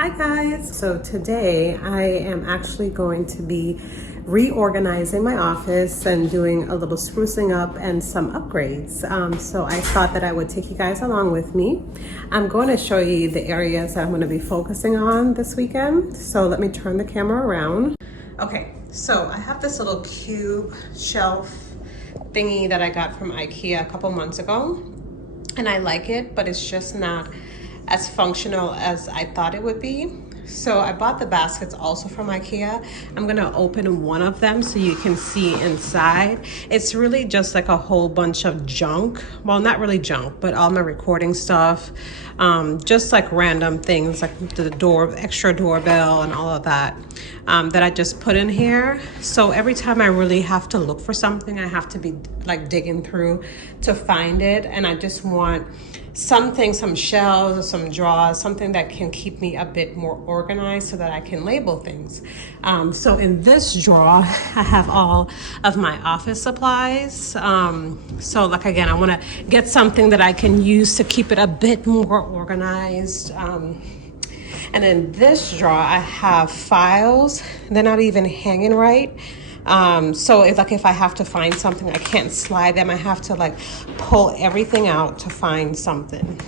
Hi guys! So today I am actually going to be reorganizing my office and doing a little sprucing up and some upgrades. So I thought that I would take you guys along with me. I'm going to show you the areas that I'm going to be focusing on this weekend. So let me turn the camera around. Okay, so I have this little cube shelf thingy that I got from Ikea a couple months ago. And I like it, but it's just not as functional as I thought it would be. So I bought the baskets also from Ikea. I'm gonna open one of them so you can see inside. It's really just like a whole bunch of junk. Well, not really junk, but all my recording stuff. Just like random things like the extra doorbell and all of that that I just put in here. So every time I really have to look for something, I have to be like digging through to find it. And I just want something, some shelves or some drawers, something that can keep me a bit more organized so that I can label things. So in this drawer, I have all of my office supplies. So like again, I want to get something that I can use to keep it a bit more organized. And in this drawer, I have files. They're not even hanging right. So it's like if I have to find something, I can't slide them. I have to like pull everything out to find something.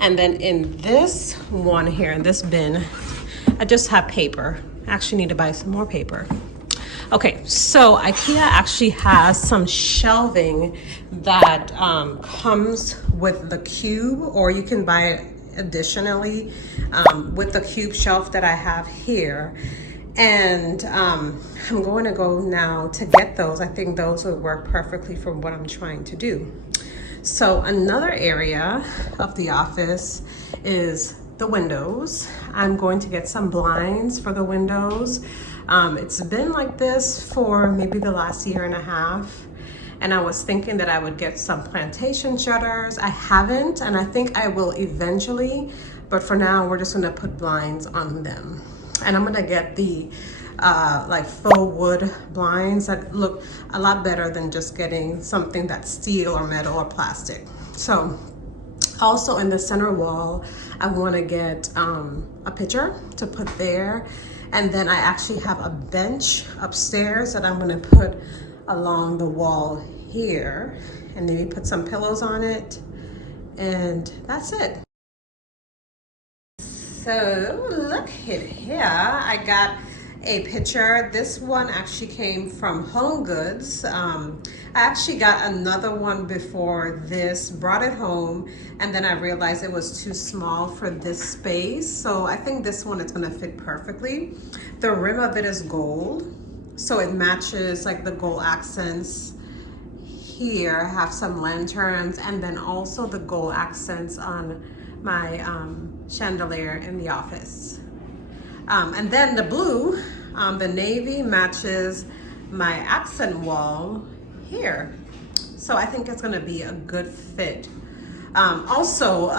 And then in this one here, in this bin, I just have paper. I actually need to buy some more paper. Okay, so Ikea actually has some shelving that comes with the cube, or you can buy it additionally with the cube shelf that I have here. And I'm going to go now to get those. I think those would work perfectly for what I'm trying to do. So another area of the office is the windows. I'm going to get some blinds for the windows. It's been like this for maybe the last year and a half. And I was thinking that I would get some plantation shutters. I haven't, and I think I will eventually, but for now we're just gonna put blinds on them. And I'm gonna get the like faux wood blinds that look a lot better than just getting something that's steel or metal or plastic. So also in the center wall, I wanna get a picture to put there. And then I actually have a bench upstairs that I'm gonna put along the wall here, and maybe put some pillows on it, and that's it. So look at here, I got a picture. This one actually came from Home Goods. I actually got another one before this, brought it home, and then I realized it was too small for this space. So I think this one is gonna fit perfectly. The rim of it is gold, so it matches like the gold accents here. I have some lanterns, and then also the gold accents on my chandelier in the office. And then the blue, the navy matches my accent wall here. So I think it's gonna be a good fit. Also,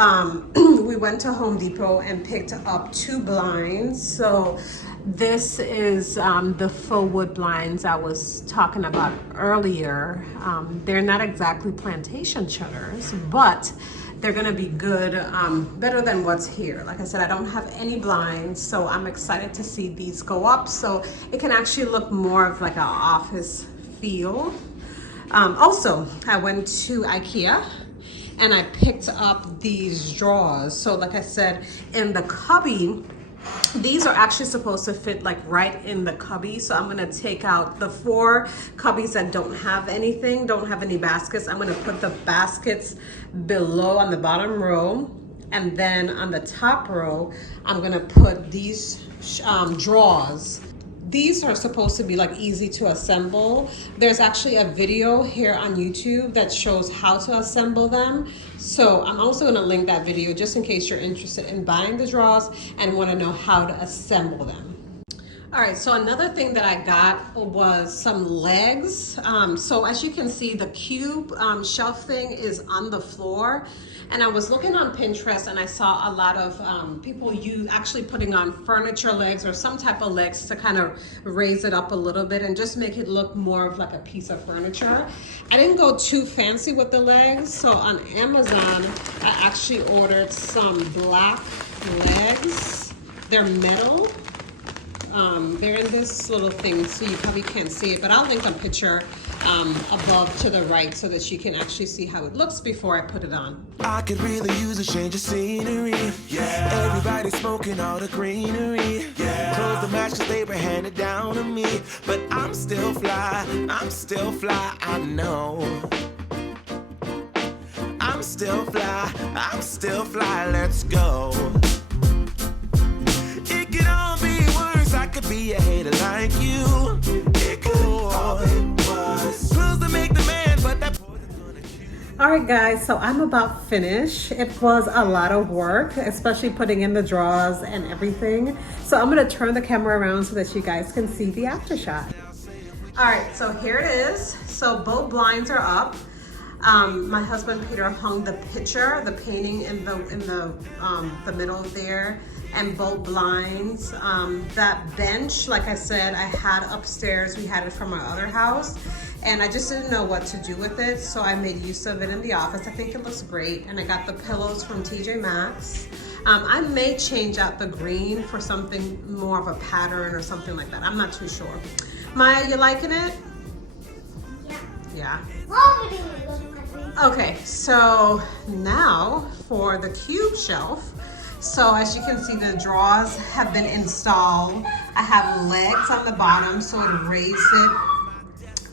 we went to Home Depot and picked up 2 blinds. So this is the faux wood blinds I was talking about earlier. They're not exactly plantation shutters, but they're gonna be good, better than what's here. Like I said, I don't have any blinds, so I'm excited to see these go up so it can actually look more of like an office feel. Also, I went to Ikea and I picked up these drawers. So like I said, in the cubby, these are actually supposed to fit like right in the cubby. So I'm gonna take out the 4 cubbies that don't have anything, don't have any baskets. I'm gonna put the baskets below on the bottom row. And then on the top row, I'm gonna put these drawers. These are supposed to be like easy to assemble. There's actually a video here on YouTube that shows how to assemble them. So I'm also gonna link that video just in case you're interested in buying the drawers and wanna know how to assemble them. All right, so another thing that I got was some legs. So as you can see, the cube shelf thing is on the floor. And I was looking on Pinterest and I saw a lot of people actually putting on furniture legs or some type of legs to kind of raise it up a little bit and just make it look more of like a piece of furniture. I didn't go too fancy with the legs. So on Amazon, I actually ordered some black legs. They're metal. They're in this little thing, so you probably can't see it, but I'll link a picture above to the right so that you can actually see how it looks before I put it on. I could really use a change of scenery. Yeah. Everybody smoking all the greenery. Yeah. Close the match 'cause they were handed down to me. But I'm still fly, I know. I'm still fly, let's go. It could all be worse, I could be a hater like you. It could all be worse. Clothes to make the man, but that poison's gonna kill. All right, guys, so I'm about finished. It was a lot of work, especially putting in the drawers and everything. So I'm gonna turn the camera around so that you guys can see the after shot. All right, so here it is. So both blinds are up. My husband Peter hung the picture, the painting in the middle there, and both blinds. That bench, like I said, I had upstairs. We had it from our other house, and I just didn't know what to do with it, so I made use of it in the office. I think it looks great, and I got the pillows from TJ Maxx. I may change out the green for something more of a pattern or something like that. I'm not too sure. Maya, you liking it? Yeah. Okay, so now for the cube shelf. So as you can see, the drawers have been installed. I have legs on the bottom, so it raised it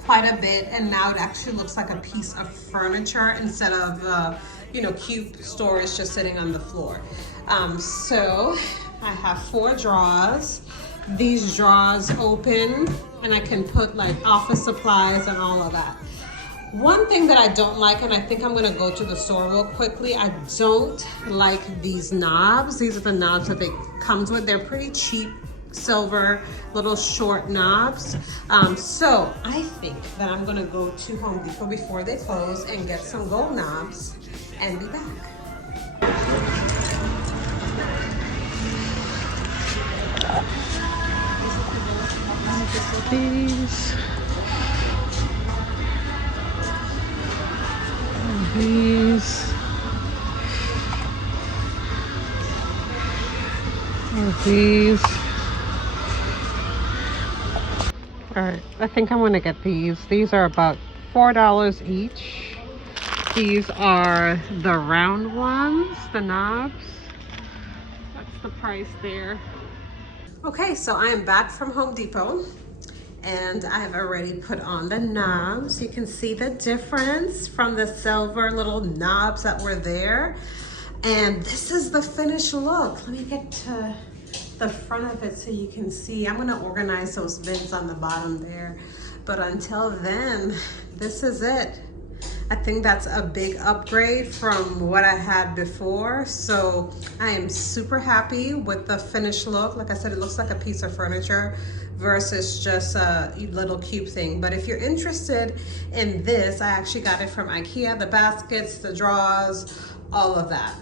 quite a bit, and now it actually looks like a piece of furniture instead of cube storage just sitting on the floor. So I have 4 drawers. These drawers open, and I can put like office supplies and all of that. One thing that I don't like, and I think I'm gonna go to the store real quickly, I don't like these knobs. These are the knobs that it comes with. They're pretty cheap, silver, little short knobs. So I think that I'm gonna go to Home Depot before they close and get some gold knobs and be back. These. These. All right, I think I'm gonna get these. These are about $4 each. These are the round ones, the knobs. That's the price there. Okay, so I am back from Home Depot, and I have already put on the knobs. You can see the difference from the silver little knobs that were there. And this is the finished look. Let me get to the front of it so you can see. I'm gonna organize those bins on the bottom there. But until then, this is it. I think that's a big upgrade from what I had before. So I am super happy with the finished look. Like I said, it looks like a piece of furniture versus just a little cube thing. But if you're interested in this, I actually got it from Ikea, the baskets, the drawers, all of that.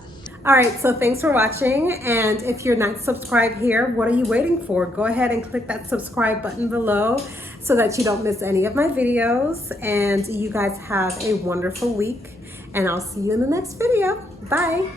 All right, so thanks for watching. And if you're not subscribed here, what are you waiting for? Go ahead and click that subscribe button below so that you don't miss any of my videos. And you guys have a wonderful week, and I'll see you in the next video. Bye.